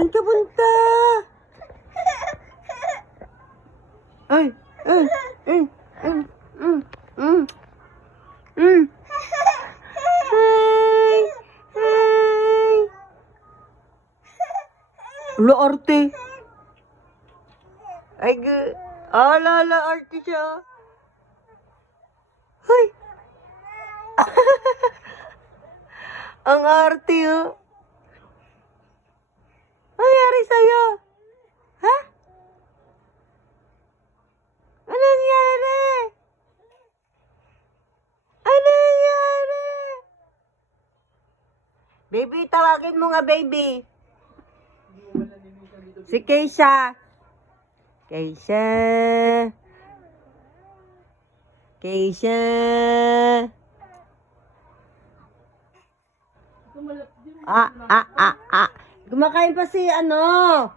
Saan ka punta? Ay, ay, ay, ay, mm. Hi, hi. Lo, arte. Ay, ala, arte siya. Hoy. Ang arte, oh. Ano nangyari sa'yo? Ha? Ano nangyari? Ano nangyari? Baby, tawagin mo nga, baby. Si Keisha. Keisha. Keisha. Kumakain pa si ano.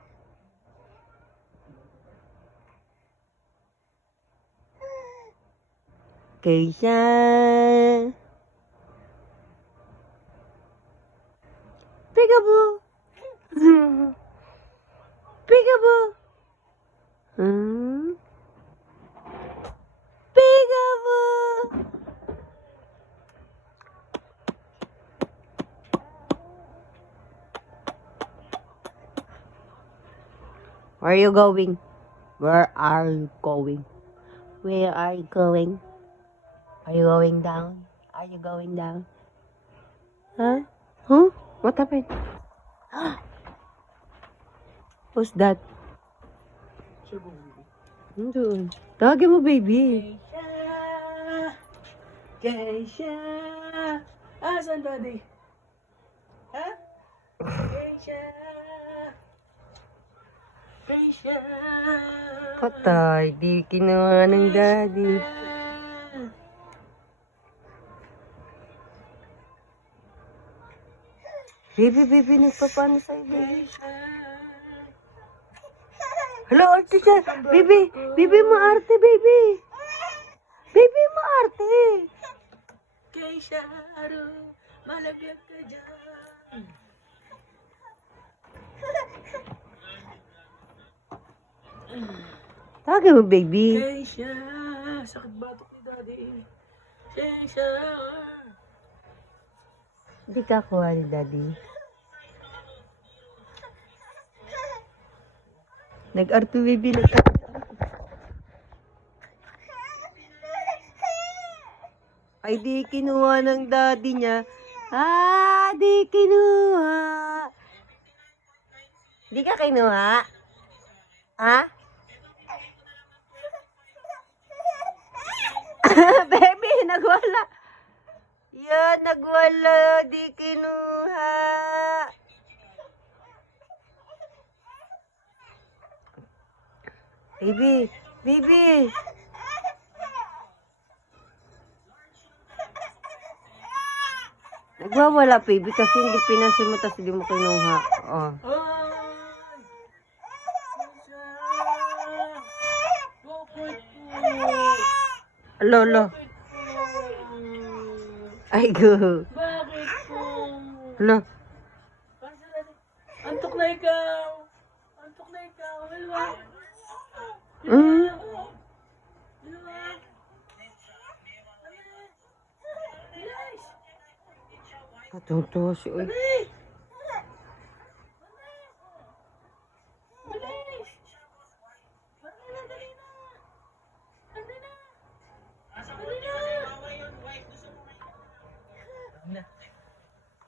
Keisha. Peekaboo. Peekaboo. Peekaboo. Where are you going? Where are you going? Where are you going? Are you going down? Are you going down? Huh? Huh? What happened? Who's that? Doon. Tawagin mo, baby. Keisha! Asan daddy? Ha? Keisha! Keisha! Patay, di kinuha ng daddy. Baby, nagpapano sa'yo, baby? Hello, arte siya. Baby, maarte, baby. Baby, maarte. Keisha, malaglag ka dyan. Tawagin mo, baby. Keisha, sakit batok ni daddy. Keisha. Hindi ka kuha ni daddy. Nag-arte, baby. Ay, di kinuha ng daddy niya. Di kinuha. Di ka kinuha? Ha? Baby, nagwala. Yan, nagwala. Di kinuha. Baby. Nagwawala, baby, kasi hindi pinansin mo, tapos hindi mo kinuha. Oh. Lolo. Ay, go. Bakit po? Lo. Antok na ikaw. Antok na ikaw. Hello. Patuto si Uy.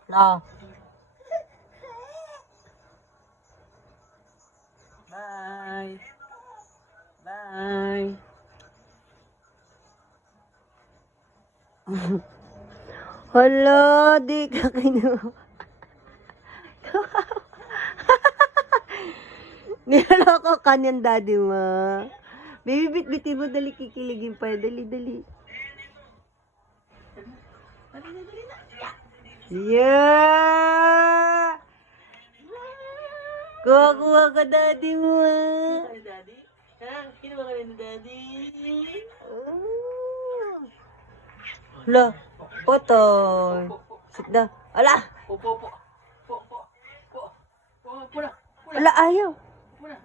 La. Bye. Bye. Hala, di ka kinuha. Niloloko ka niyan, daddy mo. Baby, bit-bitin mo, dali, kikiligin pa. Dali. Yeah! Kuha ka, daddy mo. Daddy? Ha? Kinuha ka rin ni daddy? Hala, otoy. Sit down. Ala! Po. Po na. Ala, ayaw. Muna.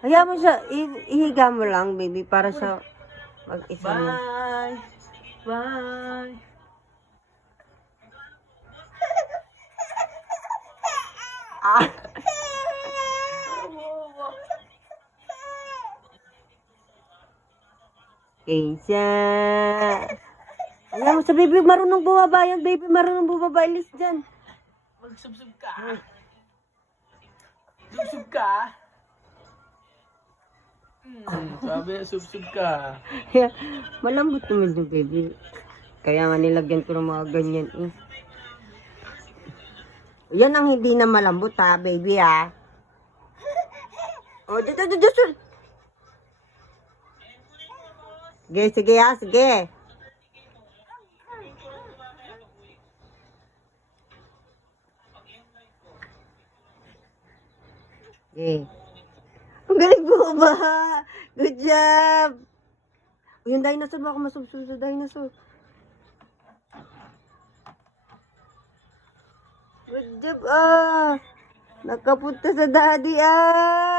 Hayaan mo siya, ihiga mo lang, baby, para sa mag-isa niya. Bye. Bye. Ah. Keisha. Alam mo sa baby, marunong bumaba yan, baby, marunong bumaba. Ilis dyan. Magsubsub ka. Subsub ka. Sabi na subsub ka. Malambot naman yung baby. Kaya nga nilagyan ko ng mga ganyan eh. Yan ang hindi na malambot ha, baby ha. O, dito. Sige ha, sige. Okay. Ang galing mo ba? Good job! O, yung dinosaur, baka masubsub sa dinosaur. Good job ah! Nakapunta sa daddy ah!